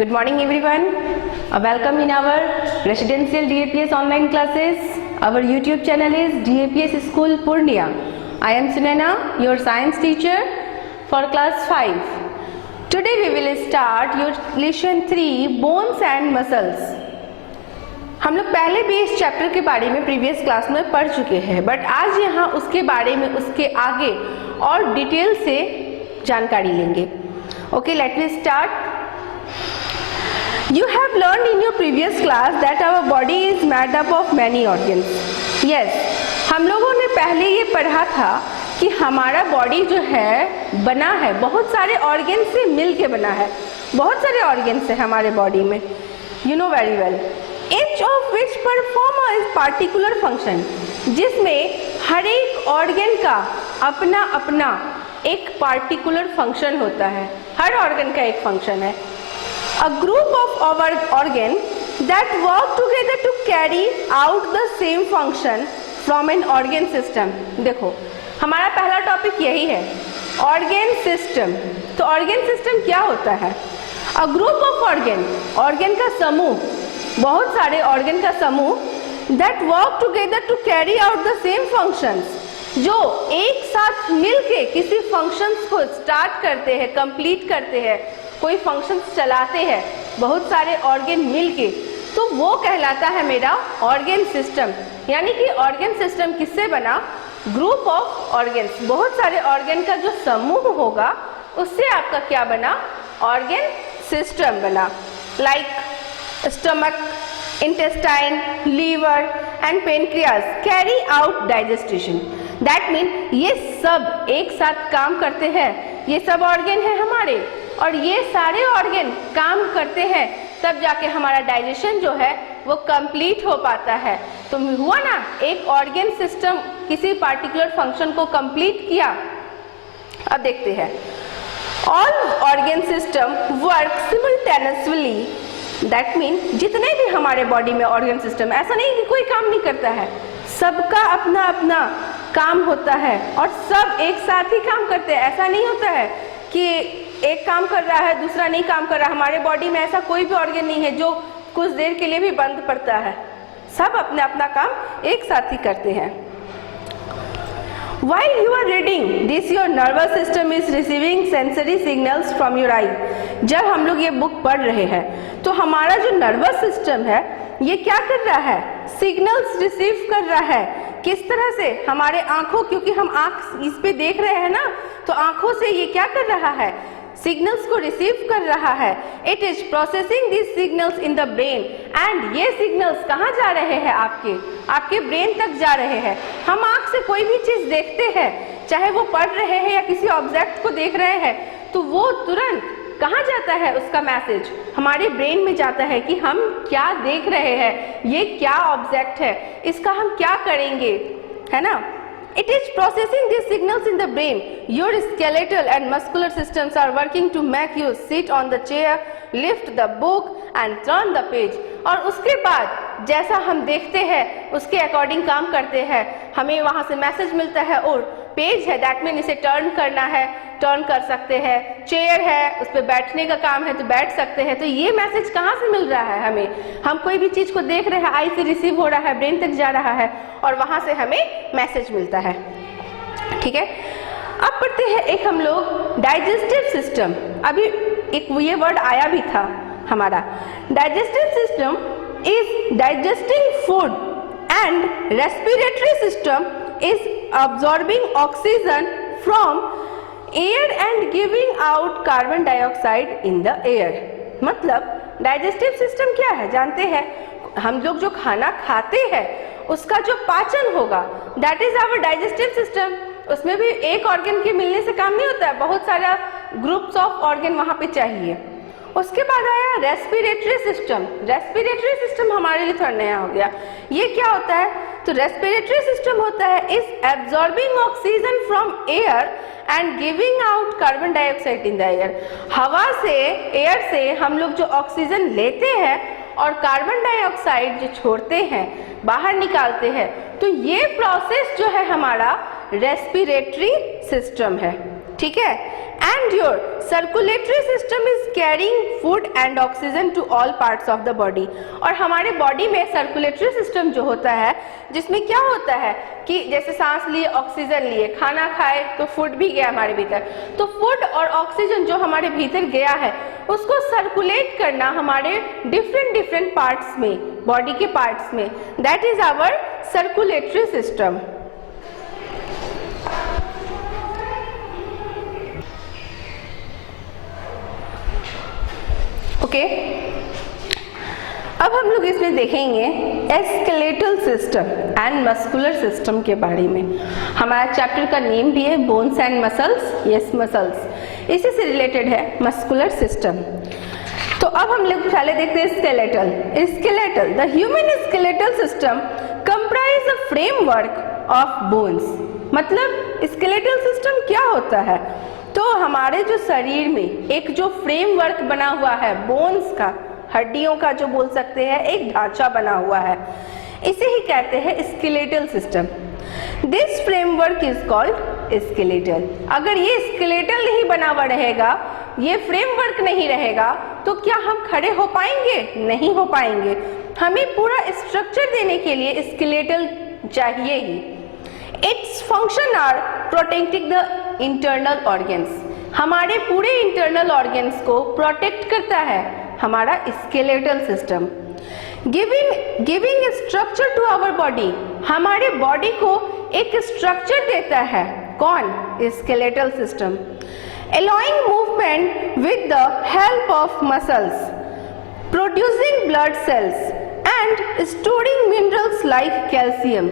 Good morning everyone. Welcome in our residential DAPS online classes. Our YouTube channel is DAPS School Purnia. I am Sunaina, your science teacher for class 5. Today we will start your lesson 3 bones and muscles. हम लोग पहले भी इस chapter के बारे में previous class में पढ़ चुके हैं, बट आज यहाँ उसके बारे में उसके आगे और डिटेल से जानकारी लेंगे. Okay, let me start. You have learned in your previous class that our body is made up of many organs. Yes, हम लोगों ने पहले ये पढ़ा था कि हमारा बॉडी जो है बना है बहुत सारे ऑर्गन से मिल के बना है. बहुत सारे ऑर्गन है हमारे बॉडी में. You know very well. Each of which perform a particular function. जिसमें हर एक ऑर्गन का अपना अपना एक पार्टिकुलर फंक्शन होता है. हर ऑर्गन का एक फंक्शन है. A group of our organ that work together to carry out the same function from an organ system. देखो हमारा पहला टॉपिक यही है, ऑर्गन सिस्टम. तो ऑर्गन सिस्टम क्या होता है? A group of ऑर्गन का समूह, बहुत सारे ऑर्गन का समूह that work together to carry out the same functions, जो एक साथ मिलके किसी फंक्शंस को स्टार्ट करते हैं, कंप्लीट करते हैं, कोई फंक्शंस चलाते हैं, बहुत सारे ऑर्गन मिलके, तो वो कहलाता है मेरा ऑर्गन सिस्टम. यानी कि ऑर्गन सिस्टम किससे बना? ग्रुप ऑफ ऑर्गन्स, बहुत सारे ऑर्गन का जो समूह होगा उससे आपका क्या बना? ऑर्गन सिस्टम बना. Like stomach, intestine, liver and pancreas carry out digestion. That mean ये सब एक साथ काम करते हैं. ये सब ऑर्गन है हमारे और ये सारे ऑर्गन काम करते हैं, तब जाके हमारा डाइजेशन जो है वो कंप्लीट हो पाता है. तो हुआ ना, एक ऑर्गन सिस्टम किसी पार्टिकुलर फंक्शन को कंप्लीट किया. अब देखते हैं, all organ system work simultaneously. That mean जितने भी हमारे बॉडी में ऑर्गन सिस्टम, ऐसा नहीं कि कोई काम नहीं करता है, सबका अपना अपना काम होता है और सब एक साथ ही काम करते हैं. ऐसा नहीं होता है कि एक काम कर रहा है दूसरा नहीं काम कर रहा. हमारे बॉडी में ऐसा कोई भी ऑर्गन नहीं है जो कुछ देर के लिए भी बंद पड़ता है. सब अपना अपना काम एक साथ ही करते हैं. While you are reading this, your nervous system is receiving sensory signals from your eye. जब हम लोग ये बुक पढ़ रहे हैं तो हमारा जो नर्वस सिस्टम है ये क्या कर रहा है? सिग्नल्स रिसीव कर रहा है. किस तरह से? हमारे आंखों, क्योंकि हम आंख इस पे देख रहे हैं ना, तो आंखों से ये क्या कर रहा है? सिग्नल्स को रिसीव कर रहा है. It is processing this signals in the brain. And ये सिग्नल्स कहाँ जा रहे हैं? आपके ब्रेन तक जा रहे हैं. हम आंख से कोई भी चीज देखते हैं, चाहे वो पढ़ रहे हैं या किसी ऑब्जेक्ट को देख रहे हैं, तो वो तुरंत कहाँ जाता है? उसका मैसेज हमारे ब्रेन में जाता है कि हम क्या देख रहे हैं, ये क्या ऑब्जेक्ट है, इसका हम क्या करेंगे, है ना. It is processing these signals in the brain. Your skeletal and muscular systems are working to make you sit on the chair, lift the book and turn the page. और उसके बाद जैसा हम देखते हैं उसके अकॉर्डिंग काम करते हैं. हमें वहाँ से मैसेज मिलता है और पेज है, दैट मीन इसे टर्न करना है, टर्न कर सकते हैं. चेयर है, उस पर बैठने का काम है तो बैठ सकते हैं. तो ये मैसेज कहाँ से मिल रहा है हमें? हम कोई भी चीज़ को देख रहे हैं, आई से रिसीव हो रहा है, ब्रेन तक जा रहा है और वहाँ से हमें मैसेज मिलता है. ठीक है, अब पढ़ते हैं एक हम लोग डाइजेस्टिव सिस्टम. अभी एक ये वर्ड आया भी था हमारा. Digestive system is digesting food and respiratory system is absorbing oxygen from air and giving out carbon dioxide in the air. मतलब डाइजेस्टिव सिस्टम क्या है जानते हैं? हम लोग जो खाना खाते हैं उसका जो पाचन होगा, that is our digestive system. उसमें भी एक ऑर्गन के मिलने से काम नहीं होता है, बहुत सारा ग्रुप्स ऑफ ऑर्गन वहाँ पे चाहिए. उसके बाद आया रेस्पिरेटरी सिस्टम. रेस्पिरेटरी सिस्टम हमारे लिए थोड़ा नया हो गया. ये क्या होता है? तो रेस्पिरेटरी सिस्टम होता है is absorbing oxygen from air and giving out carbon dioxide in the air. हवा से, एयर से हम लोग जो ऑक्सीजन लेते हैं और कार्बन डाइऑक्साइड जो छोड़ते हैं, बाहर निकालते हैं, तो ये प्रोसेस जो है हमारा रेस्पिरेटरी सिस्टम है. ठीक है। And your circulatory system is carrying food and oxygen to all parts of the body. और हमारे बॉडी में सर्कुलेटरी सिस्टम जो होता है, जिसमें क्या होता है कि जैसे सांस लिए, ऑक्सीजन लिए, खाना खाए तो फूड भी गया हमारे भीतर, तो फूड और ऑक्सीजन जो हमारे भीतर गया है उसको सर्कुलेट करना हमारे डिफरेंट पार्ट्स में, बॉडी के पार्ट्स में, that is our circulatory system. Okay, अब हम लोग इसमें देखेंगे skeletal system and muscular system के बारे में। हमारा चैप्टर का नेम भी है bones and muscles, yes muscles, इसी से रिलेटेड है मस्कुलर सिस्टम। तो अब हम लोग पहले देखते हैं skeletal. Skeletal, the human skeletal system comprise a framework of bones. मतलब स्केलेटल सिस्टम क्या होता है? तो हमारे जो शरीर में एक जो फ्रेमवर्क बना हुआ है बोन्स का, हड्डियों का जो बोल सकते हैं, एक ढांचा बना हुआ है, इसे ही कहते हैं skeletal system. This framework is called skeletal. अगर ये स्केलेटल नहीं बना हुआ रहेगा, ये फ्रेमवर्क नहीं रहेगा, तो क्या हम खड़े हो पाएंगे? नहीं हो पाएंगे। हमें पूरा स्ट्रक्चर देने के लिए स्केलेटल चाहिए ही। Its function are protecting the internal organs. हमारे पूरे इंटरनल ऑर्गन्स को प्रोटेक्ट करता है हमारा skeletal system. Giving structure to our body, हमारे बॉडी को एक स्ट्रक्चर देता है। कौन? Skeletal system. Allowing movement with the help of muscles, producing blood cells and storing minerals like calcium.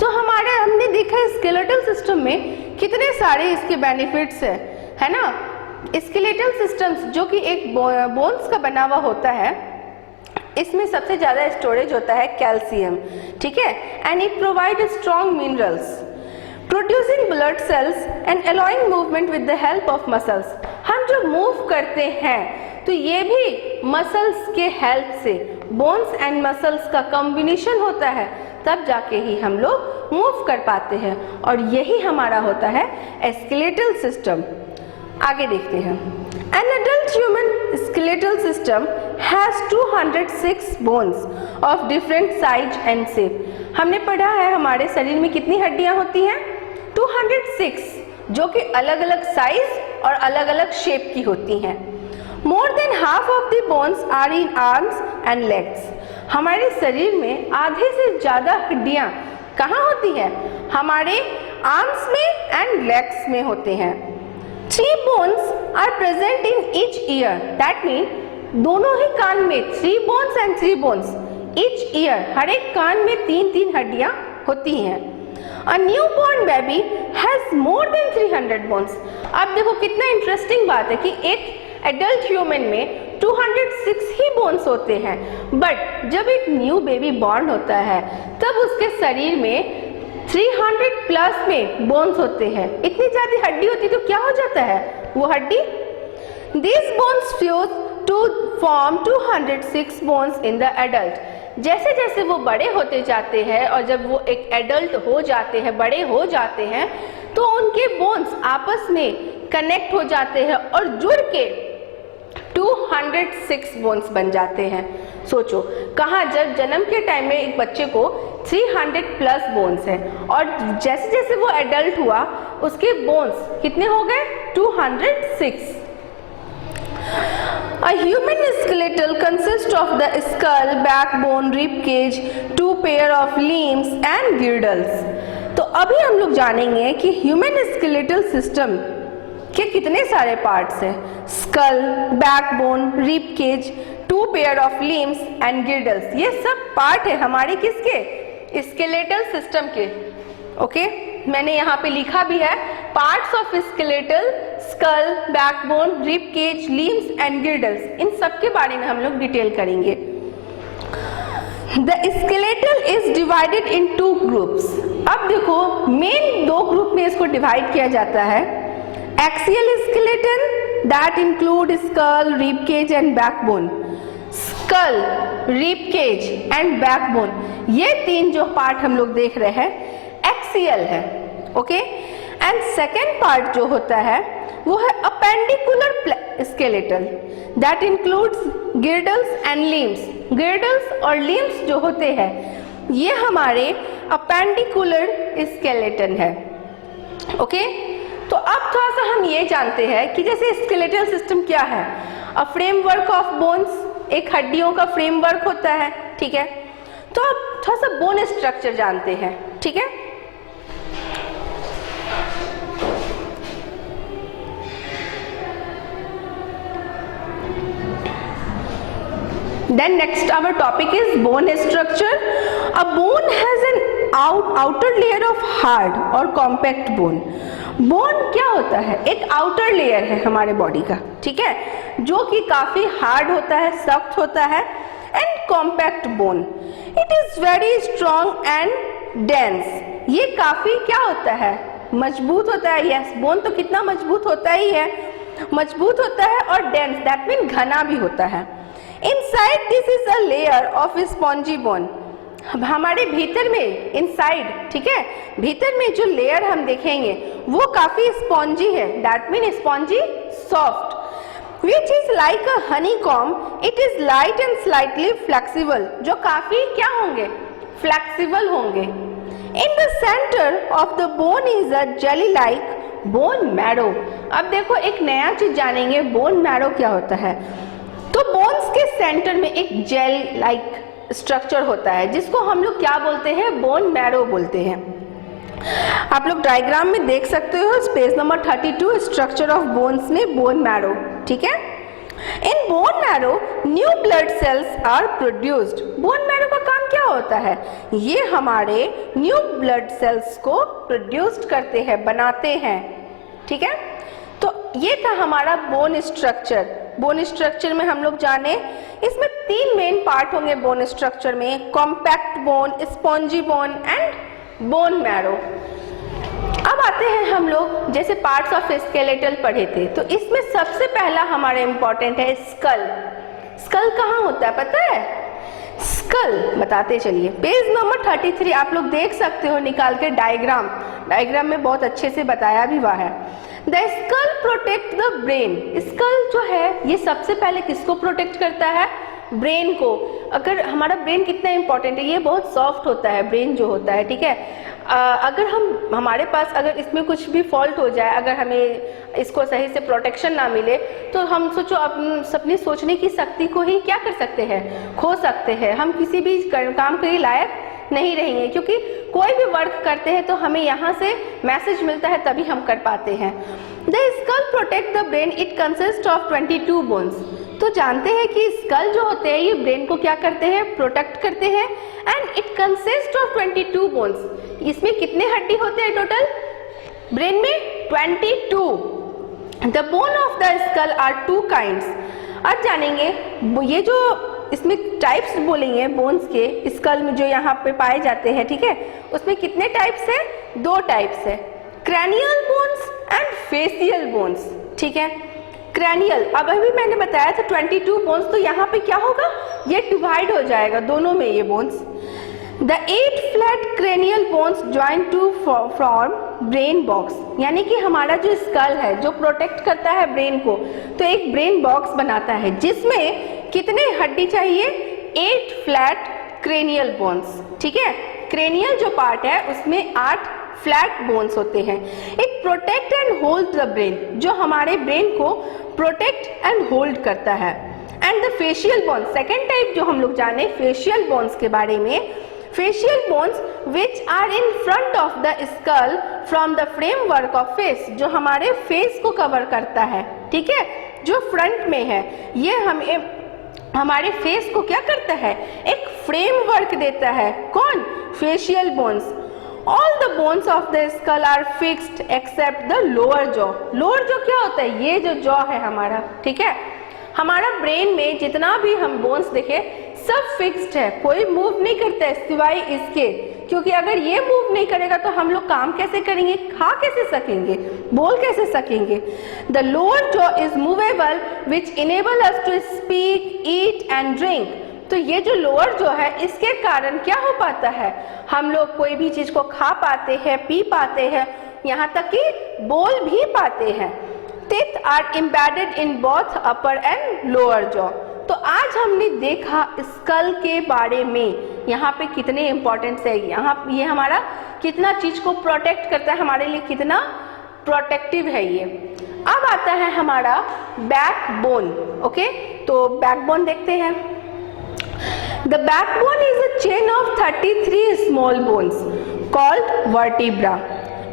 तो हमारे हमने देखा स्केलेटल सिस्टम में कितने सारे इसके बेनिफिट्स है ना। स्केलेटल सिस्टम्स जो कि एक बोन्स का बना हुआ होता है, इसमें सबसे ज़्यादा स्टोरेज होता है कैल्शियम, ठीक है। And it provide strong minerals, producing blood cells and allowing movement with the help of muscles. हम जो मूव करते हैं तो ये भी मसल्स के हेल्प से, बोन्स एंड मसल्स का कॉम्बिनेशन होता है, तब जाके ही हम लोग मूव कर पाते हैं, और यही हमारा होता है स्केलेटल सिस्टम। आगे देखते हैं। An adult human skeletal system has 206 bones of different size and shape. हमने पढ़ा है हमारे शरीर में कितनी हड्डियां होती हैं? 206, जो कि अलग अलग साइज और अलग अलग शेप की होती हैं। More than half of the bones are in arms and legs. हमारे शरीर में आधे से ज़्यादा हड्डियां कहाँ होती हैं? हमारे आर्म्स में एंड लेग्स में होते हैं। 3 bones are present in each ear. That means दोनों ही कान में 3 bones and 3 bones each ear, हर एक कान में 3-3 हड्डियां होती हैं। A newborn baby has more than 300 bones. अब देखो कितना इंटरेस्टिंग बात है कि एक एडल्ट ह्यूमन में 206 ही बोन्स होते हैं, बट जब एक न्यू बेबी बॉर्न होता है तब उसके शरीर में 300 प्लस में बोन्स होते हैं। इतनी ज्यादा हड्डी होती तो क्या हो जाता है वो हड्डी? These bones fuse to form 206 bones in the adult. जैसे जैसे वो बड़े होते जाते हैं और जब वो एक एडल्ट हो जाते हैं, बड़े हो जाते हैं, तो उनके बोन्स आपस में कनेक्ट हो जाते हैं और जुड़ के 206 बोन्स बन जाते हैं। सोचो कहाँ, जब जन्म के टाइम में एक बच्चे को 300 प्लस बोन्स है, और जैसे जैसे वो एडल्ट हुआ उसके बोन्स कितने हो गए? 206। A human skeletal consists of the skull, backbone, rib cage, 2 pair of limbs and girdles. तो अभी हम लोग जानेंगे कि ह्यूमन स्केलेटल सिस्टम के कितने सारे पार्ट्स हैं। Skull, backbone, rib cage, 2 pair of limbs and girdles, ये सब पार्ट है हमारे किसके? स्केलेटल सिस्टम के। ओके, मैंने यहाँ पे लिखा भी है parts of skeletal, skull, backbone, rib cage, limbs and girdles. इन सब के बारे में हम लोग डिटेल करेंगे। The skeletal is divided in 2 groups. अब देखो मेन 2 ग्रुप में इसको डिवाइड किया जाता है। Axial skeleton that include skull, rib cage and backbone. Skull, rib cage and backbone, ये 3 जो पार्ट हम लोग देख रहे हैं एक्सियल है। ओके, एंड सेकेंड पार्ट जो होता है वो है appendicular skeletal that includes girdles and limbs. Girdles और लिम्स जो होते हैं ये हमारे अपेंडिकुलर स्केलेटन है। ओके, तो अब थोड़ा सा हम ये जानते हैं कि जैसे स्केलेटल सिस्टम क्या है, अ फ्रेमवर्क ऑफ बोन्स, एक हड्डियों का फ्रेमवर्क होता है, ठीक है। तो अब थोड़ा सा बोन स्ट्रक्चर जानते हैं, ठीक है। Then next our topic is bone structure. A bone has an outer layer of hard और compact bone. बोन क्या होता है? एक आउटर लेयर है हमारे बॉडी का, ठीक है, जो कि काफी हार्ड होता है, सख्त होता है, and compact bone. It is very strong and dense. ये काफी क्या होता है? मजबूत होता है। यस, बोन तो कितना मजबूत होता ही है, मजबूत होता है, और डेंस दैट मीन घना भी होता है। Inside this is a layer of spongy bone. हमारे भीतर में, इनसाइड, ठीक है, भीतर में जो लेयर हम देखेंगे वो काफी स्पॉन्जी है, that mean spongy soft, which is like a honeycomb. It is light and slightly flexible, जो काफी क्या होंगे? फ्लेक्सिबल होंगे। इन the centre of the bone is a jelly like bone marrow. अब देखो एक नया चीज जानेंगे, बोन मैरो क्या होता है। तो बोन्स के सेंटर में एक जेल लाइक स्ट्रक्चर होता है जिसको हम लोग क्या बोलते हैं? बोन मैरो बोलते हैं। आप लोग डायग्राम में देख सकते हो, page number 32, structure of bones में बोन मैरो, ठीक है। In bone marrow new blood cells are produced. Bone marrow का काम क्या होता है? ये हमारे न्यू ब्लड सेल्स को प्रोड्यूस्ड करते हैं, बनाते हैं, ठीक है। तो ये था हमारा बोन स्ट्रक्चर। बोन स्ट्रक्चर में हम लोग जाने, इसमें 3 मेन पार्ट होंगे बोन स्ट्रक्चर में, compact bone, spongy bone and bone marrow. अब आते हैं हम लोग, जैसे पार्ट्स ऑफ स्केलेटल पढ़े थे, तो इसमें सबसे पहला हमारा इंपॉर्टेंट है स्कल। स्कल कहाँ होता है पता है? स्कल बताते चलिए, पेज नंबर 33 आप लोग देख सकते हो निकाल के डायग्राम में बहुत अच्छे से बताया भी हुआ है। The skull protect the brain. Skull जो है ये सबसे पहले किसको प्रोटेक्ट करता है? ब्रेन को। अगर हमारा ब्रेन कितना इंपॉर्टेंट है, ये बहुत सॉफ्ट होता है ब्रेन जो होता है, ठीक है। अगर हमारे पास अगर इसमें कुछ भी फॉल्ट हो जाए, अगर हमें इसको सही से प्रोटेक्शन ना मिले, तो हम सोचो अपनी सोचने की शक्ति को ही क्या कर सकते हैं? खो सकते हैं। हम किसी भी काम के लायक नहीं रहेंगे, क्योंकि कोई भी वर्क करते हैं तो हमें यहाँ से मैसेज मिलता है तभी हम कर पाते हैं। The skull protect the brain, it consist of 22 bones. तो जानते हैं कि स्कल जो होते हैं ये ब्रेन को क्या करते हैं? प्रोटेक्ट करते हैं। And it consist of 22 bones. इसमें कितने हड्डी होते हैं टोटल? ब्रेन में 22। The bone of the skull are 2 kinds. अब जानेंगे ये जो इसमें टाइप्स बोलेंगे बोन्स के, स्कल में जो यहाँ पे पाए जाते हैं, ठीक है, उसमें कितने टाइप्स है? 2 टाइप्स है, cranial bones and facial bones, ठीक है। क्रैनियल, अब अभी मैंने बताया था 22 बोन्स, तो यहाँ पे क्या होगा? ये डिवाइड हो जाएगा दोनों में ये bones. The 8 flat cranial bones join to form brain box, यानी कि हमारा जो स्कल है जो प्रोटेक्ट करता है ब्रेन को, तो एक ब्रेन बॉक्स बनाता है जिसमें कितने हड्डी चाहिए? 8 फ्लैट क्रेनियल बोन्स, ठीक है। क्रेनियल जो पार्ट है उसमें 8 फ्लैट बोन्स होते हैं। It protect and hold the brain, जो हमारे ब्रेन को प्रोटेक्ट एंड होल्ड करता है। And the facial bones, second type जो हम लोग जाने फेशियल बोन्स के बारे में, facial bones which are in front of the skull from the framework of face, जो हमारे फेस को कवर करता है, ठीक है, जो फ्रंट में है, ये हमें हमारे फेस को क्या करता है? एक फ्रेमवर्क देता है। कौन? Facial bones. All the bones of the skull are fixed except the lower jaw. Lower jaw क्या होता है? ये जो जॉ है हमारा, ठीक है, हमारा ब्रेन में जितना भी हम बोन्स देखे सब फिक्स्ड है, कोई मूव नहीं करता है सिवाय इसके, क्योंकि अगर ये मूव नहीं करेगा तो हम लोग काम कैसे करेंगे? खा कैसे सकेंगे? बोल कैसे सकेंगे? The lower jaw is movable which enable us to speak, eat and drink. तो ये जो लोअर जो है इसके कारण क्या हो पाता है? हम लोग कोई भी चीज को खा पाते हैं, पी पाते हैं, यहाँ तक कि बोल भी पाते हैं। teeth are embedded in both upper and lower jaw. तो आज हमने देखा स्कल के बारे में, यहाँ पे कितने इंपॉर्टेंस है, यहाँ ये हमारा कितना चीज को प्रोटेक्ट करता है, हमारे लिए कितना प्रोटेक्टिव है ये। अब आता है हमारा बैकबोन। ओके, तो बैकबोन देखते हैं। The backbone is a chain of 33 small bones called vertebra.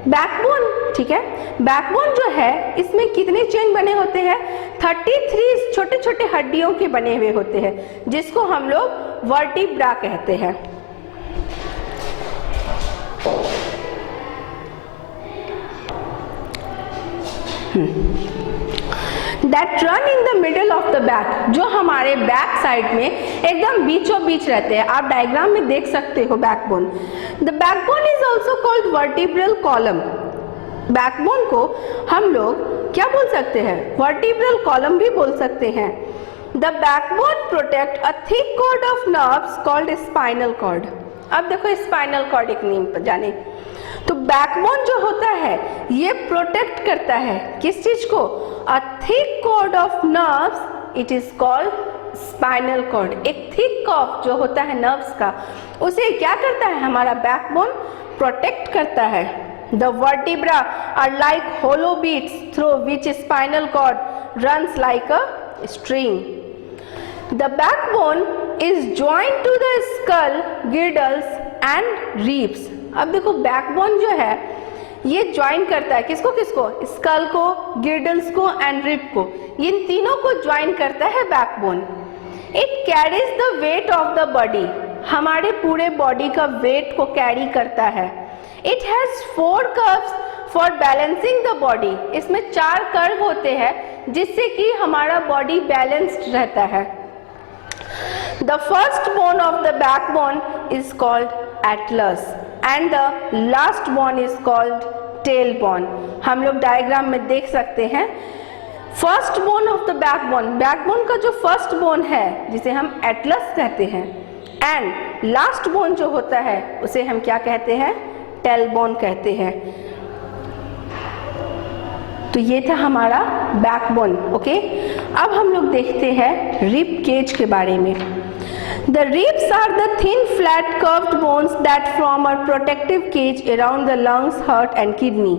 Backbone, ठीक है, बैकबोन जो है इसमें कितने चेन बने होते हैं? 33 छोटे छोटे हड्डियों के बने हुए होते हैं, जिसको हम लोग वर्टिब्रा कहते हैं। That run in the middle of the back, जो हमारे बैक साइड में एकदम बीचों बीच रहते हैं। आप डायग्राम में देख सकते हो backbone. The backbone is also called vertebral column. Backbone को हम लोग क्या बोल सकते हैं? वर्टिब्रल कॉलम भी बोल सकते हैं। The backbone protect a thick cord of nerves called spinal cord. अब देखो स्पाइनल कॉर्ड एक नेम पर जाने। तो बैकबोन जो होता है ये प्रोटेक्ट करता है किस चीज को? A thick cord of nerves, it is called spinal cord. एक थिक कॉर्ड जो होता है नर्व्स का, उसे क्या करता है? हमारा बैकबोन प्रोटेक्ट करता है। The vertebra are like hollow beads through which spinal cord runs like a string. The backbone is joined to the skull, girdles and ribs. अब देखो बैकबोन जो है ये ज्वाइन करता है किसको किसको? स्कल को, गिर्डल्स को एंड रिब को। इन तीनों को ज्वाइन करता है backbone. It carries the weight of the body, हमारे पूरे बॉडी का वेट को कैरी करता है। It has 4 curves for balancing the body, इसमें 4 कर्व होते हैं जिससे कि हमारा बॉडी बैलेंस्ड रहता है। The first bone of the backbone is called atlas and the last bone is called tailbone. हम लोग डायग्राम में देख सकते हैं। First bone of the backbone, backbone का जो फर्स्ट बोन है जिसे हम एटलस कहते हैं, एंड लास्ट बोन जो होता है उसे हम क्या कहते हैं? टेलबोन कहते हैं। तो ये था हमारा बैकबोन। ओके, अब हम लोग देखते हैं रिब केज के बारे में। The ribs are the thin, flat, curved bones that form a protective cage around the lungs, heart and kidney.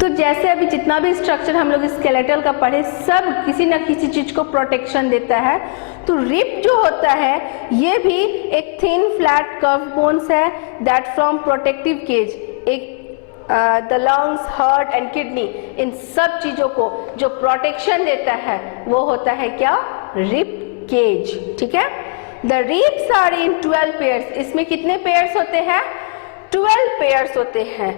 तो जैसे अभी जितना भी स्ट्रक्चर हम लोग स्केलेटल का पढ़े, सब किसी न किसी चीज को प्रोटेक्शन देता है। तो रिब जो होता है ये भी एक थिन, फ्लैट, कर्व्ड बोन्स है दैट फ्रॉम प्रोटेक्टिव केज। एक the lungs, heart and kidney, इन सब चीजों को जो प्रोटेक्शन देता है वो होता है क्या? Rib cage. ठीक है। The ribs are in 12 pairs, इसमें कितने पेयर्स होते हैं? 12 पेयर्स होते हैं।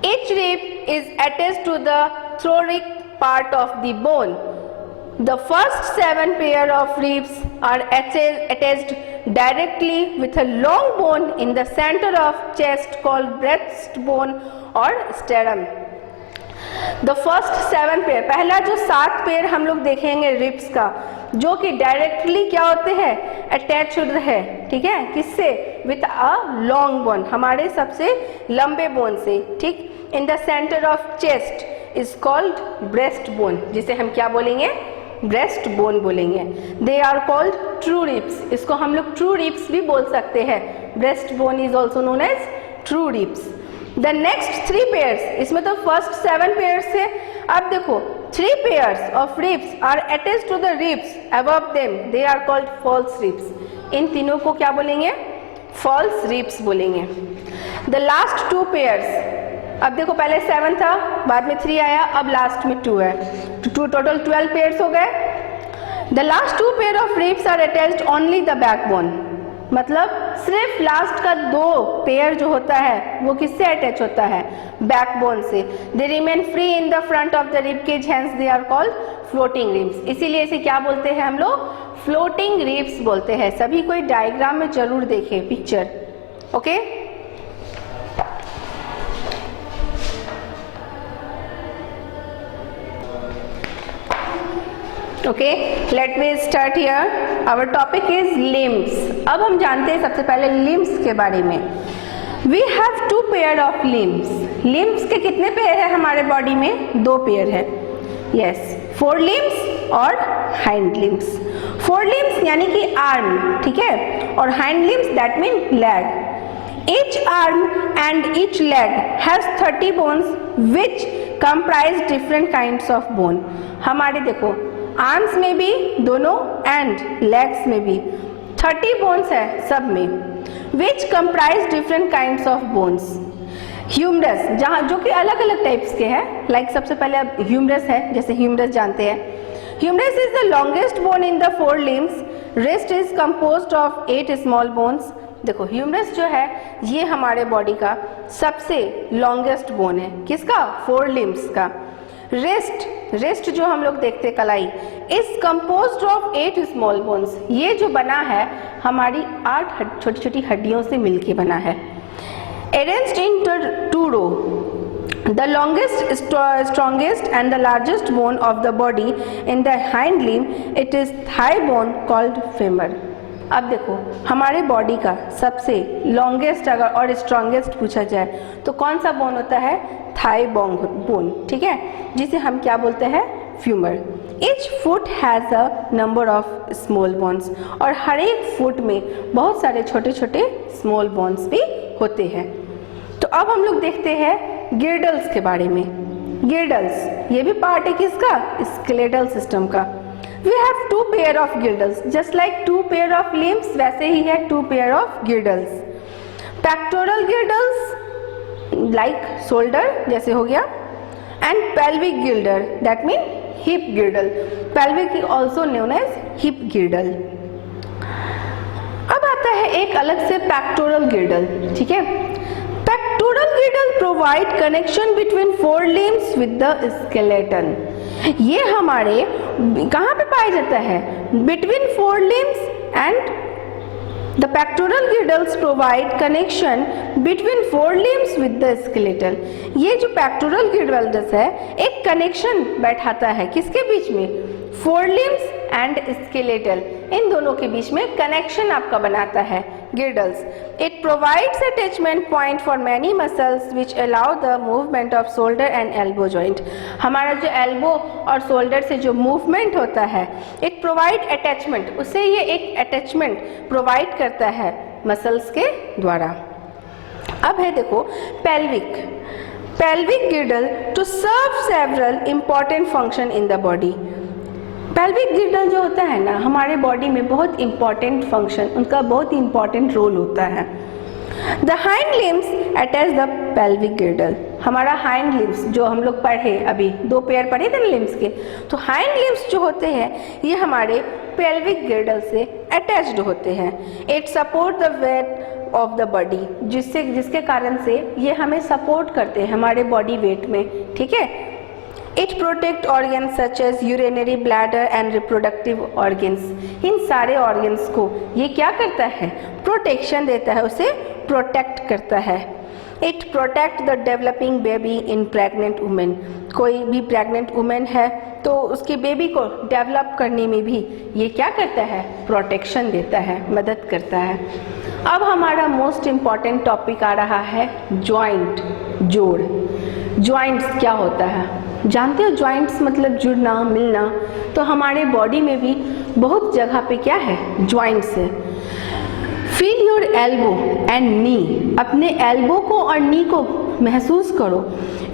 Each rib is attached to the thoracic part of the bone. The first 7 pair of ribs are attached directly with a long bone in the center of chest called breastbone or sternum. The first 7 pair, पहला जो 7 pair हम लोग देखेंगे ribs का, जो कि directly क्या होते हैं? अटैच्ड है। ठीक है, किससे? विथ अ लॉन्ग बोन, हमारे सबसे लंबे बोन से। ठीक, in the centre of chest is called breast bone, जिसे हम क्या बोलेंगे? ब्रेस्ट बोन बोलेंगे। They are called true ribs, इसको हम लोग ट्रू रिब्स भी बोल सकते हैं। Breast bone is also known as true ribs. The next 3 pairs, इसमें तो फर्स्ट 7 पेयर्स है। अब देखो 3 pairs of ribs are attached to the ribs above them, they are called false ribs. इन तीनों को क्या बोलेंगे? फॉल्स रिब्स बोलेंगे। द लास्ट 2 पेयर्स, अब देखो पहले 7 था, बाद में 3 आया, अब लास्ट में 2 है, तो टोटल 12 पेयर्स हो गए। The last 2 pair of ribs are attached only the backbone, मतलब सिर्फ लास्ट का 2 पेयर जो होता है वो किससे अटैच होता है? बैकबोन से। They remain free in the front of the rib cage, hence they are called floating ribs. इसीलिए इसे क्या बोलते हैं हम लोग? फ्लोटिंग रिब्स बोलते हैं। सभी कोई डायग्राम में जरूर देखें picture. Okay, okay, let me start here. Our topic is limbs. अब हम जानते हैं सबसे पहले लिम्स के बारे में। We have 2 pair of limbs. Limbs के कितने पेयर है हमारे बॉडी में? 2 पेयर है। यस, फोर लिम्स और हाइंड लिम्स। फोर लिम्स यानी कि आर्म, ठीक है, और hind limbs that mean leg. Each arm and each leg has 30 bones which comprise different kinds of bone. हमारे देखो आर्म्स में भी दोनों एंड लेग्स में भी 30 बोन्स है सब में, which comprise different kinds of bones. Humerus जहाँ जो कि अलग अलग टाइप्स के हैं, लाइक सबसे पहले अब ह्यूमरस है, जैसे ह्यूमरस जानते हैं। Humerus is the longest bone in the fore limbs, rest is composed of 8 small bones. देखो ह्यूमरस जो है ये हमारे बॉडी का सबसे लॉन्गेस्ट बोन है, किसका? फोर लिम्स का। रेस्ट जो हम लोग देखते कलाई is composed of 8 small bones, ये जो बना है हमारी 8 छोटी छोटी हड्डियों से मिलके बना है। Arranged in 2 row, the longest, strongest and the largest bone of the body in the hind limb, it is thigh bone called femur. अब देखो हमारे बॉडी का सबसे लॉन्गेस्ट अगर और स्ट्रॉन्गेस्ट पूछा जाए तो कौन सा बोन होता है? थाई बोन, ठीक है, जिसे हम क्या बोलते हैं? Femur. Each foot has a number of small bones, और हर एक फुट में बहुत सारे छोटे छोटे स्मॉल बोन्स भी होते हैं। तो अब हम लोग देखते हैं गिर्डल्स के बारे में। गिर्डल्स ये भी पार्ट है किसका? स्केलेटल सिस्टम का। We have 2 pair of girdles, just like 2 pair of limbs, वैसे ही है 2 pair of girdles. Pectoral girdles, like shoulder जैसे हो गया, and pelvic girdle, that mean hip girdle. Pelvic also known as hip girdle. अब आता है एक अलग से pectoral girdle, ठीक है। Pectoral girdle provide connection between four limbs with the skeleton. ये हमारे कहाँ पे पाया जाता है? Between four limbs and the pectoral girdles provide connection between four limbs with the skeleton. ये जो pectoral girdles है एक कनेक्शन बैठाता है किसके बीच में? फोर लिम्स एंड स्केलेटल, इन दोनों के बीच में कनेक्शन आपका बनाता है girdles. It provides attachment point for many muscles which allow the movement of shoulder and elbow joint. हमारा जो एल्बो और शोल्डर से जो मूवमेंट होता है, इट प्रोवाइड अटैचमेंट, उससे ये एक अटैचमेंट प्रोवाइड करता है मसल्स के द्वारा। अब है देखो pelvic girdle to serve several important function in the body. Pelvic गिर्डल जो होता है ना हमारे बॉडी में बहुत इंपॉर्टेंट फंक्शन, उनका बहुत इंपॉर्टेंट रोल होता है। The hind limbs attach the pelvic गिर्डल। हमारा हाइंड लिम्स जो हम लोग पढ़े अभी 2 पेयर पढ़े थे ना लिम्स के, तो हाइंड लिम्स जो होते हैं ये हमारे पेल्विक गिर्डल से अटैच्ड होते हैं। It support the weight of the body, जिसके कारण से ये हमें सपोर्ट करते हैं हमारे बॉडी वेट में, ठीक है। It protect organs such as urinary bladder and reproductive organs. इन सारे organs को ये क्या करता है? प्रोटेक्शन देता है, उसे प्रोटेक्ट करता है। It protect the developing baby in pregnant women. कोई भी प्रेग्नेंट वुमेन है तो उसके बेबी को डेवलप करने में भी ये क्या करता है? प्रोटेक्शन देता है, मदद करता है। अब हमारा मोस्ट इम्पॉर्टेंट टॉपिक आ रहा है जॉइंट, जोड़। जॉइंट्स क्या होता है जानते हो? जॉइंट्स मतलब जुड़ना, मिलना। तो हमारे बॉडी में भी बहुत जगह पे क्या है? जॉइंट्स है। Feel your elbow and knee, अपने एल्बो को और नी को महसूस करो।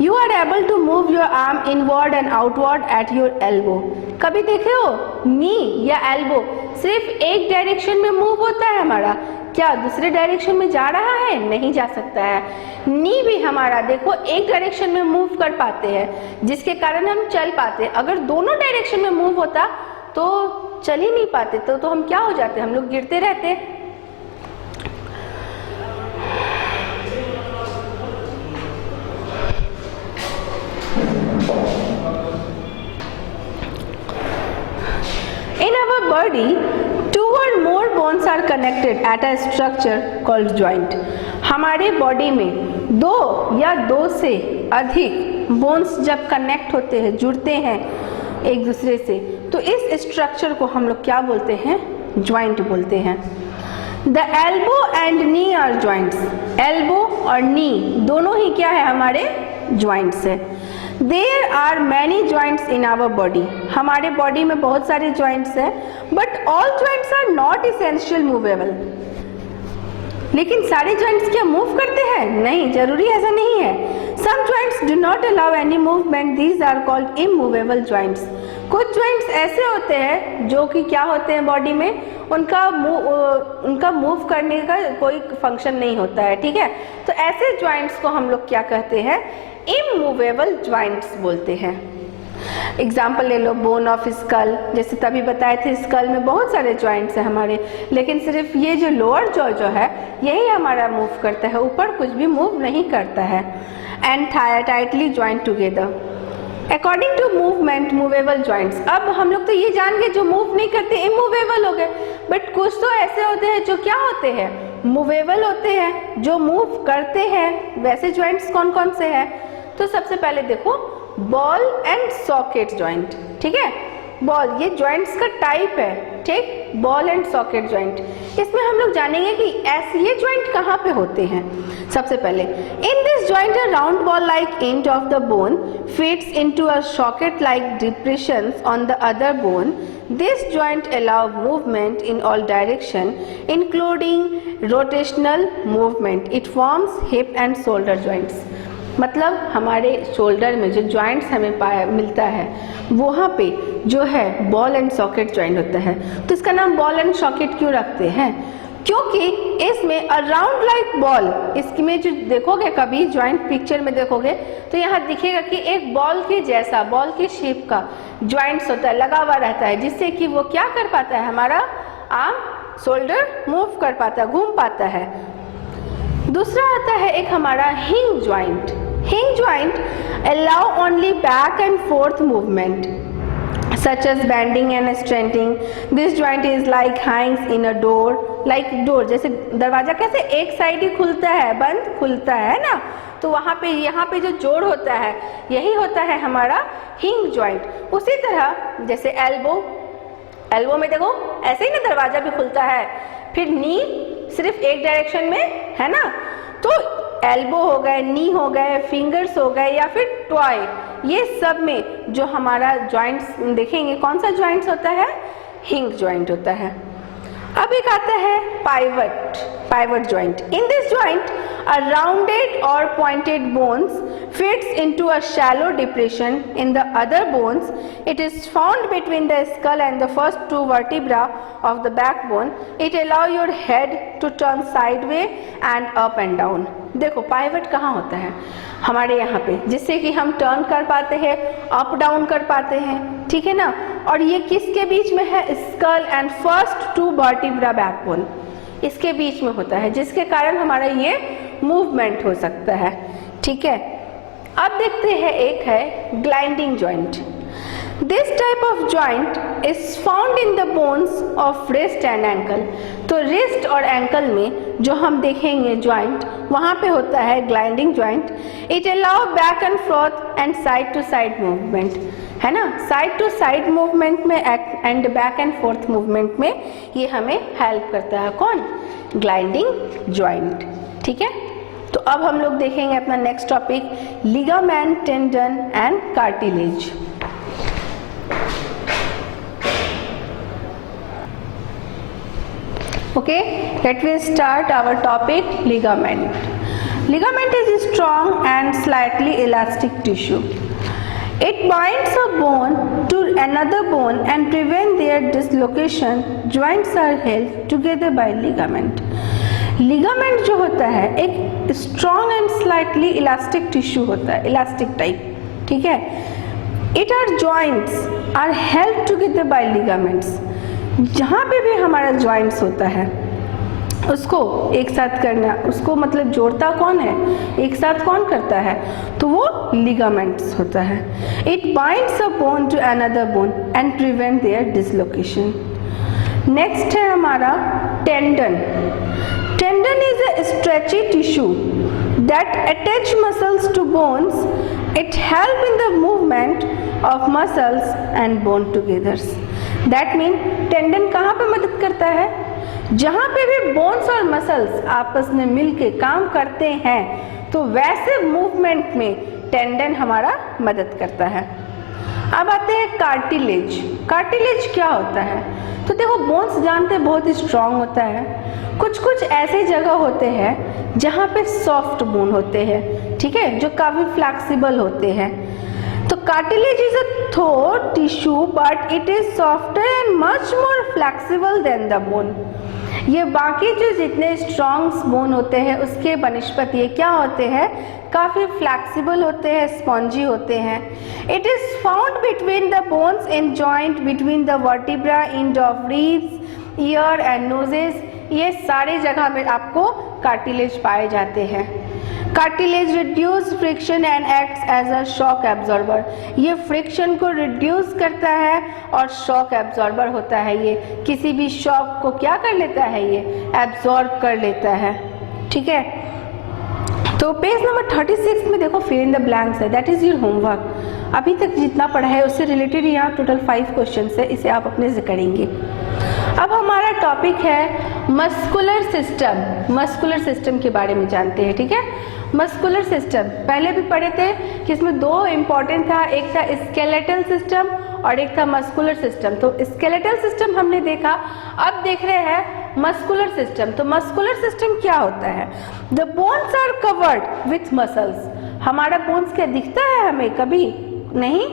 You are able to move your arm inward and outward at your elbow. कभी देखे हो नी या एल्बो सिर्फ एक डायरेक्शन में मूव होता है हमारा, क्या दूसरे डायरेक्शन में जा रहा है? नहीं जा सकता है। नी भी हमारा देखो एक डायरेक्शन में मूव कर पाते हैं, जिसके कारण हम चल पाते। अगर दोनों डायरेक्शन में मूव होता तो चल ही नहीं पाते, तो हम क्या हो जाते? हम लोग गिरते रहते। In our body, 2 or more bones are connected at a structure called joint. हमारे बॉडी में 2 या 2 से अधिक बोन्स जब कनेक्ट होते हैं, जुड़ते हैं एक दूसरे से, तो इस स्ट्रक्चर को हम लोग क्या बोलते हैं? ज्वाइंट बोलते हैं। The elbow and knee are joints. Elbow और नी दोनों ही क्या है? हमारे ज्वाइंट्स है। There are many joints in our body, हमारे बॉडी में बहुत सारे जॉइंट्स हैं, but all joints are not essential movable. लेकिन सारे जॉइंट्स क्या मूव करते हैं? नहीं, जरूरी ऐसा नहीं है। Some joints do not allow any movement, these are called immovable joints. कुछ जॉइंट्स ऐसे होते हैं जो कि क्या होते हैं, बॉडी में उनका मूव करने का कोई फंक्शन नहीं होता है, ठीक है। तो ऐसे जॉइंट्स को हम लोग क्या कहते हैं? इमूवेबल जॉइंट्स बोलते हैं। एग्जाम्पल ले लो, बोन ऑफ स्कल, जैसे तभी बताए थे स्कल में बहुत सारे जॉइंट्स हैं हमारे, लेकिन सिर्फ ये जो लोअर जॉ जो है यही हमारा मूव करता है, ऊपर कुछ भी मूव नहीं करता है। And tightly joint together according to movement movable joints. अब हम लोग तो ये जान गए जो मूव नहीं करते इमूवेबल हो गए, बट कुछ तो ऐसे होते हैं जो क्या होते हैं? मूवेबल होते हैं, जो मूव करते हैं। वैसे जॉइंट्स कौन कौन से हैं? तो सबसे पहले देखो, बॉल एंड सॉकेट जॉइंट, ठीक है। बॉल ये जॉइंट्स का टाइप है, ठीक, बॉल एंड सॉकेट जॉइंट। इसमें हम लोग जानेंगे कि ऐसे ये जॉइंट कहाँ पे होते हैं। सबसे पहले, इन this joint a round ball like end of the bone fits into a socket like depressions on the other bone. This joint allow movement in all direction including rotational movement. It forms hip and shoulder joints. मतलब हमारे shoulder में जो joints हमें मिलता है वहाँ पे जो है बॉल एंड सॉकेट जॉइंट होता है। तो इसका नाम बॉल एंड सॉकेट क्यों रखते हैं? क्योंकि इसमें अराउंड लाइक बॉल, इसमें जो देखोगे कभी जॉइंट पिक्चर में देखोगे तो यहाँ दिखेगा कि एक बॉल के जैसा, बॉल के शेप का जॉइंट्स होता है, लगा हुआ रहता है, जिससे कि वो क्या कर पाता है, हमारा आर्म शोल्डर मूव कर पाता है, घूम पाता है। दूसरा आता है एक हमारा हिंग जॉइंट। हिंग joint allow only back and forth movement such as bending and straining. This joint is like hangs in a door, like door, जैसे दरवाजा कैसे एक साइड ही खुलता है, बंद खुलता है ना, तो वहाँ पे यहाँ पे जो जोड़ होता है यही होता है हमारा हिंग जॉइंट। उसी तरह जैसे एल्बो, एल्बो में देखो ऐसे ही ना दरवाजा भी खुलता है। फिर नी सिर्फ एक डायरेक्शन में है ना, तो एल्बो हो गए, नी हो गए, फिंगर्स हो गए, या फिर टॉय, ये सब में जो हमारा जॉइंट्स देखेंगे कौन सा जॉइंट्स होता है? हिंग जॉइंट होता है। अब एक आता है pivot, pivot joint. In this joint a rounded और pointed bones fits into a shallow depression in the other bones. It is found between the skull and the first two vertebrae of the backbone. It allows your head to turn sideways and up and down. देखो pivot कहाँ होता है? हमारे यहाँ पे, जिससे कि हम टर्न कर पाते हैं, अप डाउन कर पाते हैं, ठीक है ना। और ये किसके बीच में है? Skull and first two vertebra backbone, इसके बीच में होता है, जिसके कारण हमारा ये मूवमेंट हो सकता है, ठीक है। अब देखते हैं एक है gliding joint. This type of joint is found in the bones of wrist and ankle. तो रिस्ट और एंकल में जो हम देखेंगे जॉइंट, वहाँ पे होता है gliding joint. It allow back and forth and side to side movement, है ना, साइड टू साइड मूवमेंट में and back and forth movement में ये हमें हेल्प करता है। कौन? ग्लाइंडिंग जॉइंट, ठीक है। तो अब हम लोग देखेंगे अपना next topic, ligament, tendon and cartilage. Okay, let me start our topic, ligament. Ligament is a strong and slightly elastic tissue. It binds a bone to another bone and prevent their dislocation. Joints are held together by ligament. Ligament जो होता है एक strong and slightly elastic tissue होता है, elastic type, ठीक है। It are joints are held together by ligaments. जहाँ पे भी हमारा जॉइंट्स होता है उसको एक साथ करना, उसको मतलब जोड़ता कौन है, एक साथ कौन करता है, तो वो लिगामेंट्स होता है। It binds a bone to another bone and prevent their dislocation. Next है हमारा tendon. Tendon is a stretchy tissue that attach muscles to bones. It help in the movement of muscles and bone together. That mean tendon कहाँ पे मदद करता है? जहाँ पे भी बोन्स और मसल्स आपस में मिलके काम करते हैं तो वैसे मूवमेंट में टेंडन हमारा मदद करता है। अब आते हैं कार्टिलेज। कार्टिलेज क्या होता है? तो देखो बोन्स जानते हैं बहुत ही स्ट्रांग होता है, कुछ कुछ ऐसे जगह होते हैं जहाँ पे सॉफ्ट बोन होते हैं, ठीक है, जो काफ़ी फ्लैक्सिबल होते हैं। तो cartilage is a tough tissue but it is softer and much more flexible than the bone. ये बाकी जो जितने स्ट्रॉन्ग बोन होते हैं उसके बनस्पत ये क्या होते हैं, काफ़ी फ्लैक्सिबल होते हैं, स्पॉन्जी होते हैं। It is found between the bones in joint between the vertebra end of ribs, ear and noses. ये सारे जगह में आपको कार्टिलेज पाए जाते हैं। Cartilage reduce friction and acts as a shock absorber. ये फ्रिक्शन को रिड्यूस करता है और शॉक एब्जॉर्बर होता है। ये किसी भी शॉक को क्या कर लेता है, ये एब्जॉर्ब कर लेता है, ठीक है। तो पेज नंबर 36 में देखो फिल इन द ब्लैंक्स है, दैट इज योर होमवर्क। अभी तक जितना पढ़ा है उससे रिलेटेड यहाँ टोटल 5 क्वेश्चन है, इसे आप अपने से करेंगे। अब हमारा टॉपिक है मस्कुलर सिस्टम। मस्कुलर सिस्टम के बारे में जानते हैं, ठीक है। मस्कुलर सिस्टम पहले भी पढ़े थे कि इसमें 2 इंपॉर्टेंट था, एक था स्केलेटल सिस्टम और एक था मस्कुलर सिस्टम। तो स्केलेटल सिस्टम हमने देखा, अब देख रहे हैं मस्कुलर सिस्टम। तो मस्कुलर सिस्टम क्या होता है? The bones are covered with muscles. हमारा बोन्स क्या दिखता है हमें? कभी नहीं।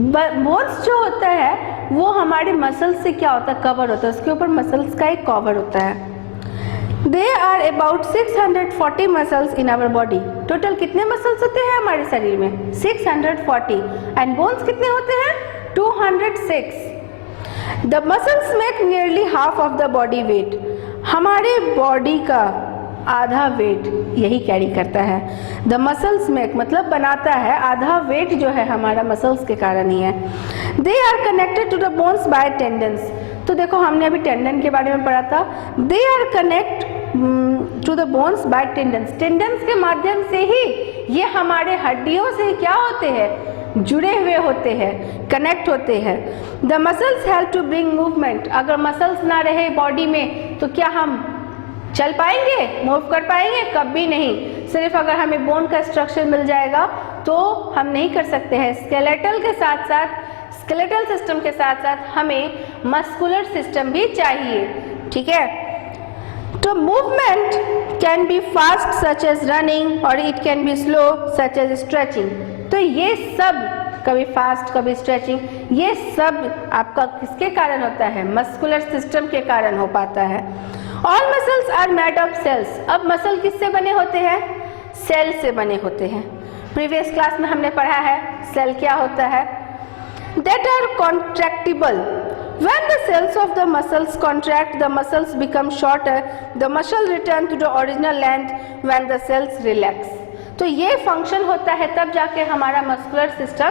बोन्स जो होता है वो हमारे मसल्स से क्या होता है, कवर होता है, उसके ऊपर मसल्स का एक कवर होता है। They are about 640 muscles in our body. Total कितने मसल्स होते हैं हमारे शरीर में? 640। एंड बोन्स कितने होते हैं? 206। The muscles make nearly half of the body weight. हमारे बॉडी का आधा वेट यही कैरी करता है। द मसल्स मेक मतलब बनाता है, आधा वेट जो है हमारा मसल्स के कारण ही है। They are connected to the bones by tendons. तो देखो हमने अभी टेंडन के बारे में पढ़ा था। They are connect to the bones by tendons. Tendons के माध्यम से ही ये हमारे हड्डियों से क्या होते हैं, जुड़े हुए होते हैं, कनेक्ट होते हैं। The muscles help to bring movement. अगर मसल्स ना रहे बॉडी में तो क्या हम चल पाएंगे, मूव कर पाएंगे? कभी नहीं। सिर्फ अगर हमें बोन का स्ट्रक्चर मिल जाएगा तो हम नहीं कर सकते हैं। स्केलेटल के साथ साथ, स्केलेटल सिस्टम के साथ साथ हमें मस्कुलर सिस्टम भी चाहिए, ठीक है। तो movement can be fast such as running और it can be slow such as stretching. तो ये सब, कभी फास्ट कभी स्ट्रेचिंग, ये सब आपका किसके कारण होता है? मस्कुलर सिस्टम के कारण हो पाता है। All muscles are made of cells. अब मसल किससे बने होते हैं? सेल से बने होते हैं। प्रीवियस क्लास में हमने पढ़ा है सेल क्या होता है। That are contractible. When the cells of the muscles contract, the muscles become shorter. The muscle return to the original length when the cells relax. तो ये फंक्शन होता है तब जाके हमारा मस्कुलर सिस्टम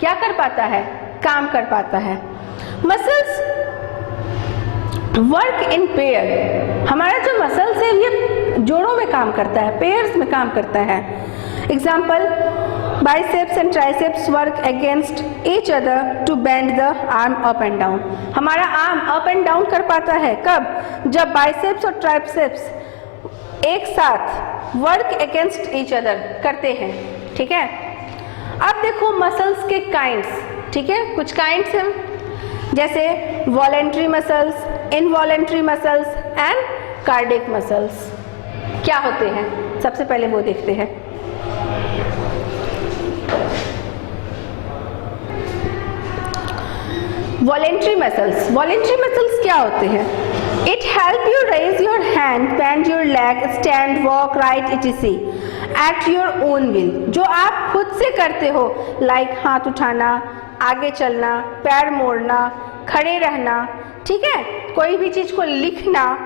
क्या कर पाता है, काम कर पाता है। Muscles work in pair. हमारा जो मसल्स है ये जोड़ों में काम करता है, पेयर्स में काम करता है। Example, biceps and triceps work against each other to bend the arm up and down. हमारा आर्म अप एंड डाउन कर पाता है कब? जब बाइसेप्स और ट्राइसेप्स एक साथ वर्क अगेंस्ट ईच अदर करते हैं, ठीक है। अब देखो मसल्स के काइंड्स, ठीक है, कुछ काइंड्स हैं जैसे voluntary muscles, involuntary muscles and cardiac muscles. क्या होते हैं सबसे पहले वो देखते हैं। Voluntary muscles. वॉलेंट्री मसल्स क्या होते हैं? It help you raise your hand, bend your leg, stand, walk, write etc at your own will. जो आप खुद से करते हो, लाइक हाथ उठाना, आगे चलना, पैर मोड़ना, खड़े रहना, ठीक है, कोई भी चीज को लिखना।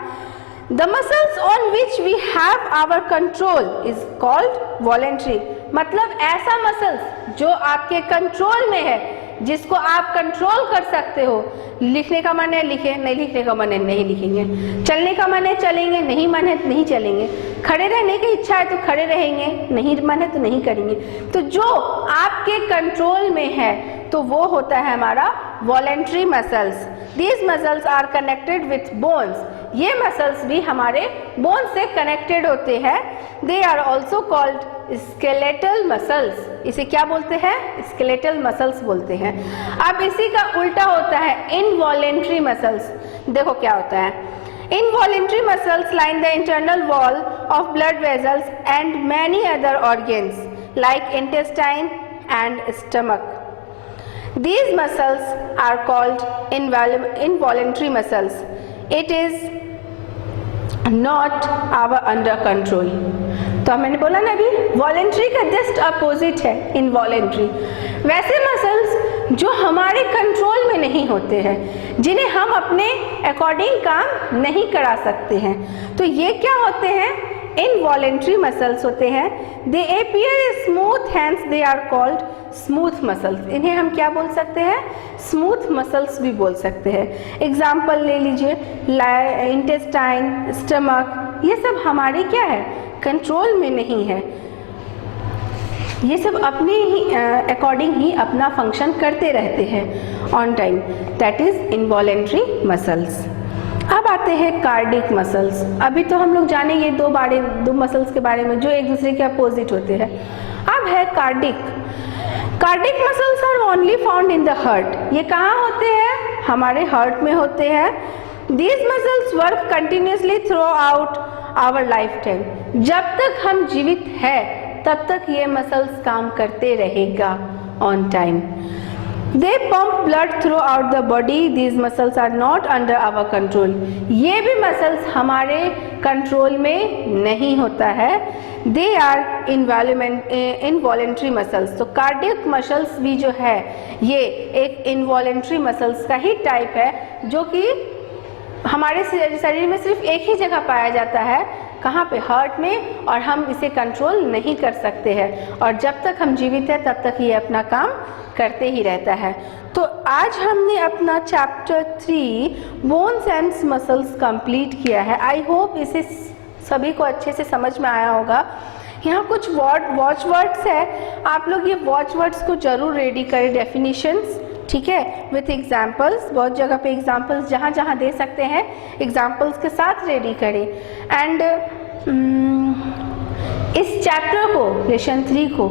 The muscles on which we have our control is called voluntary। मतलब ऐसा मसल्स जो आपके कंट्रोल में है, जिसको आप कंट्रोल कर सकते हो। लिखने का मन है लिखे, नहीं लिखने का मन है नहीं लिखेंगे, चलने का मन है चलेंगे, नहीं मन है नहीं चलेंगे, खड़े रहने की इच्छा है तो खड़े रहेंगे, नहीं मन है तो नहीं करेंगे। तो जो आपके कंट्रोल में है तो वो होता है हमारा voluntary muscles. These muscles are connected with bones. ये मसल्स भी हमारे बोन से कनेक्टेड होते हैं। They are also called skeletal muscles. इसे क्या बोलते हैं? स्केलेटल मसल्स बोलते हैं। अब इसी का उल्टा होता है इनवॉलेंट्री मसल्स। देखो क्या होता है। Involuntary muscles line the internal wall of blood vessels and many other organs like intestine and stomach. These muscles are called involuntary muscles. It is not our under control. तो मैंने बोला ना अभी voluntary का जस्ट अपोजिट है involuntary. वैसे muscles जो हमारे कंट्रोल में नहीं होते हैं, जिन्हें हम अपने अकॉर्डिंग काम नहीं करा सकते हैं, तो ये क्या होते हैं? इनवॉलेंट्री मसल्स होते हैं। They appear smooth, hence they are called smooth muscles. इन्हें हम क्या बोल सकते हैं? स्मूथ मसल्स भी बोल सकते हैं। एग्जाम्पल ले लीजिए, इंटेस्टाइन, स्टमक, ये सब हमारे क्या है? कंट्रोल में नहीं है। ये सब अपने ही अकॉर्डिंग ही अपना फंक्शन करते रहते हैं on time. That is involuntary muscles. अब आते हैं कार्डिक मसल्स। अभी तो हम लोग जाने ये दो मसल्स के बारे में जो एक दूसरे के अपोजिट होते हैं। अब है cardiac. Cardiac muscles are only found in the heart. ये कहाँ होते हैं? हमारे हार्ट में होते हैं। These muscles work continuously throughout our lifetime. जब तक हम जीवित हैं तब तक ये मसल्स काम करते रहेगा on time. They pump blood throughout the body. These muscles are not under our control. ये भी मसल्स हमारे कंट्रोल में नहीं होता है। They are involuntary muscles. तो कार्डियक मसल्स भी जो है ये एक इनवॉलेंट्री मसल्स का ही टाइप है, जो कि हमारे शरीर में सिर्फ एक ही जगह पाया जाता है। कहाँ पे? हार्ट में। और हम इसे कंट्रोल नहीं कर सकते हैं, और जब तक हम जीवित हैं तब तक ये अपना काम करते ही रहता है। तो आज हमने अपना chapter 3 bones and muscles complete किया है। आई होप इसे सभी को अच्छे से समझ में आया होगा। यहाँ कुछ वॉच वर्ड्स है, आप लोग ये वॉच वर्ड्स को जरूर रेडी करें, डेफिनेशंस, ठीक है, विथ एग्जाम्पल्स। बहुत जगह पे एग्जाम्पल्स जहाँ जहाँ दे सकते हैं एग्जाम्पल्स के साथ रेडी करें। एंड इस चैप्टर को, लेसन 3 को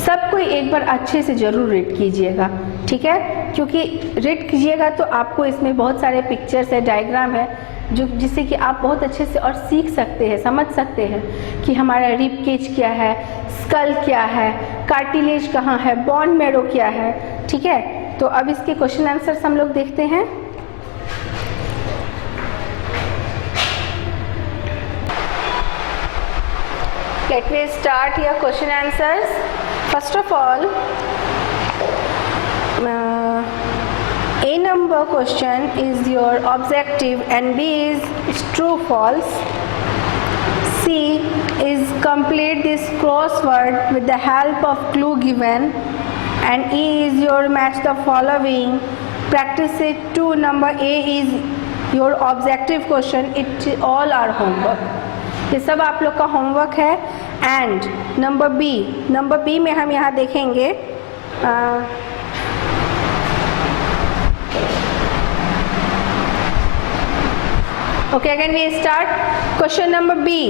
सब कोई एक बार अच्छे से ज़रूर रीड कीजिएगा, ठीक है, क्योंकि रीड कीजिएगा तो आपको इसमें बहुत सारे पिक्चर्स है, डायग्राम है, जो जिससे कि आप बहुत अच्छे से और सीख सकते हैं, समझ सकते हैं कि हमारा रिब केज क्या है, स्कल क्या है, कार्टिलेज कहाँ है, बोन मैरो क्या है, ठीक है। तो अब इसके क्वेश्चन आंसर्स हम लोग देखते हैं। Let me start your question answers. First of all, A number question is your objective and B is true false. C is complete this crossword with the help of clue given, and E is your match the following. Practice it. 2 number A is your objective question. It all are homework. ये सब आप लोग का homework है। And number B में हम यहाँ देखेंगे okay, again we start question number B,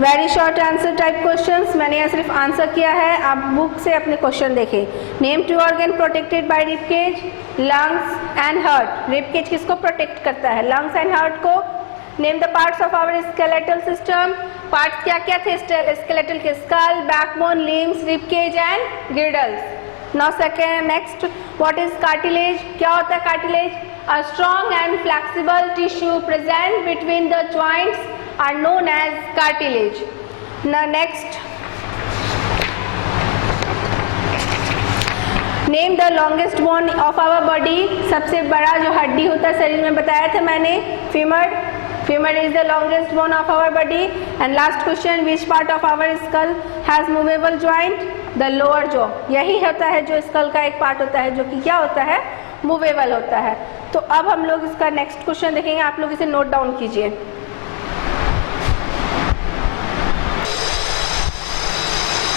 very short answer type questions. मैंने यहाँ सिर्फ आंसर किया है, आप बुक से अपने क्वेश्चन देखें। Name 2 organ protected by rib cage, lungs and heart. Rib cage किसको प्रोटेक्ट करता है? लंग्स एंड हार्ट को। Name the parts of our skeletal system. Parts क्या क्या थे स्केलेटल के? Skull, backbone, limbs, rib cage and girdles. Now second, next, what is cartilage? क्या होता है cartilage? A strong and flexible tissue present between the joints are known as cartilage. Next, name the longest bone of our body. सबसे बड़ा जो हड्डी होता है शरीर में, बताया था मैंने, femur. Femur is the longest bone of our body. And last question, which part of our skull has movable joint? The lower jaw. यही होता है जो स्कल का एक पार्ट होता है जो कि क्या होता है? मूवेबल होता है। तो अब हम लोग इसका नेक्स्ट क्वेश्चन देखेंगे, आप लोग इसे नोट डाउन कीजिए।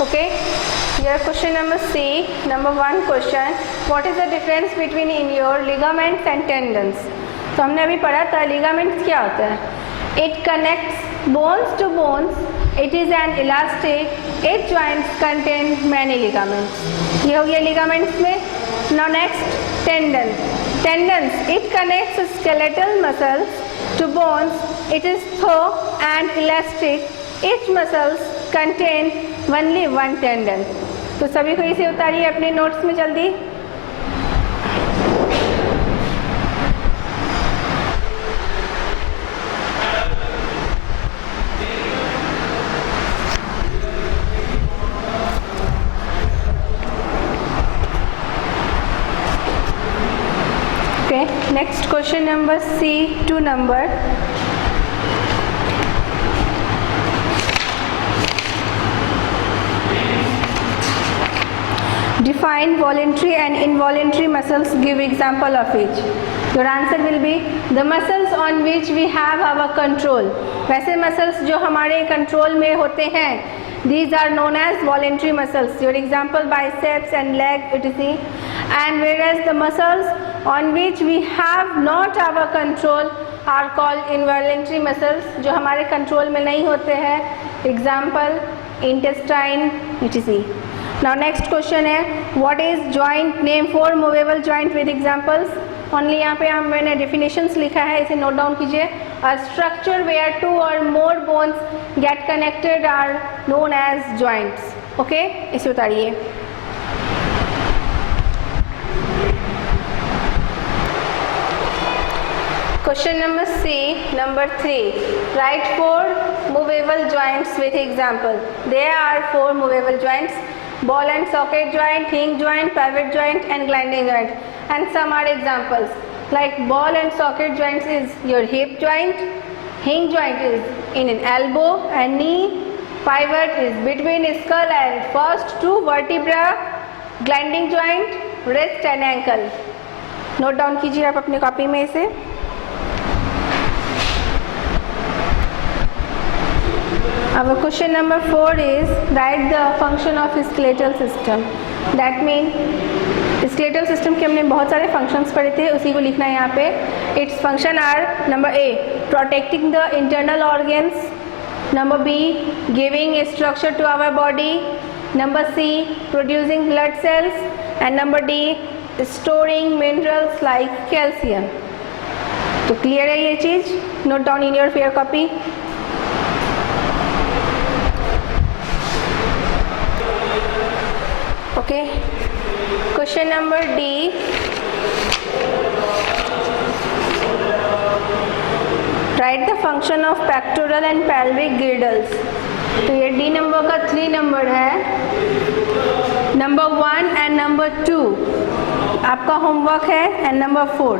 Okay, your question number C, number 1 question, what is the difference between in your ligaments and tendons? तो हमने अभी पढ़ा था लिगामेंट्स क्या होता है. It connects bones to bones, it is an elastic, it joints contain many ligaments. ये हो गया लिगामेंट्स में. Now next tendon. Tendons, it connects skeletal muscles to bones, it is through and elastic, each muscles contain only one tendon. तो सभी को इसे उतारिए अपने notes में जल्दी. Next question number C, 2 number. Define voluntary and involuntary muscles. Give example of each. Your answer will be the muscles on which we have our control. वैसे muscles जो हमारे control में होते हैं, these are known as voluntary muscles. Your example biceps and leg, etc. And whereas the muscles on which we have not our control are called involuntary muscles, जो हमारे control में नहीं होते हैं. Example intestine, etc. Now next question है what is joint. Name 4 movable joint with examples. Only यहाँ पे मैंने डेफिनेशंस लिखा है, इसे नोट डाउन कीजिए. अ स्ट्रक्चर वेयर 2 और more bones get connected are known as joints. Okay, इसे उतारिए. Question number C, number 3. Write 4 movable joints with example. There are 4 movable joints: ball and socket joint, hinge joint, pivot joint, and gliding joint. And some are examples. Like ball and socket joints is your hip joint, hinge joint is in an elbow and knee, pivot is between skull and first 2 vertebra, gliding joint, wrist and ankle. Note down कीजिए आप अपने copy में इसे. Our question number 4 is write the function of skeletal system. That means skeletal system के हमने बहुत सारे functions पढ़े थे, उसी को लिखना है यहाँ पे. Its function are number A, protecting the internal organs. Number B, giving structure to our body. Number C, producing blood cells. And number D, storing minerals like calcium. तो clear है ये चीज़? Note down in your fair copy. Okay, question number D. Write the function of pectoral and pelvic girdles. तो ये D number का 3 number है. Number 1 and number 2 आपका homework है, and number 4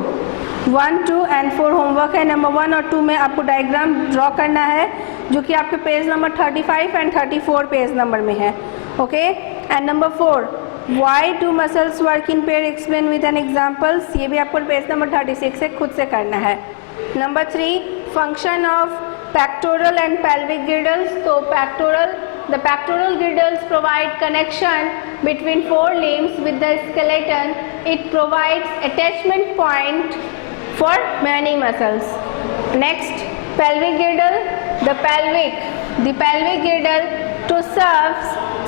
1, 2 and 4 homework है. नंबर 1 और 2 में आपको डायग्राम ड्रॉ करना है, जो कि आपके page number 35 and 34 page number में है. Okay, and number 4 why do muscles work in pair, explain with an examples. ये भी आपको पेज नंबर 36 से खुद से करना है. Number 3 function of pectoral and pelvic girdles. तो the pectoral girdles provide connection between 4 limbs with the skeleton. It provides attachment point for many muscles. Next, pelvic girdle. The pelvic girdle to serve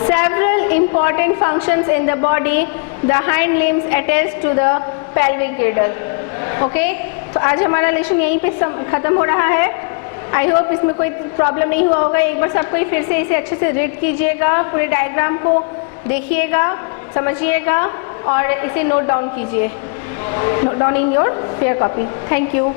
several important functions in the body. The hind limbs attached to the pelvic girdle. Okay, तो आज हमारा lesson यहीं पे ख़त्म हो रहा है. I hope इसमें कोई प्रॉब्लम नहीं हुआ होगा. एक बार सबको फिर से इसे अच्छे से रीड कीजिएगा, पूरे डायग्राम को देखिएगा, समझिएगा और इसे नोट डाउन कीजिए. Note down in your fair copy. Thank you.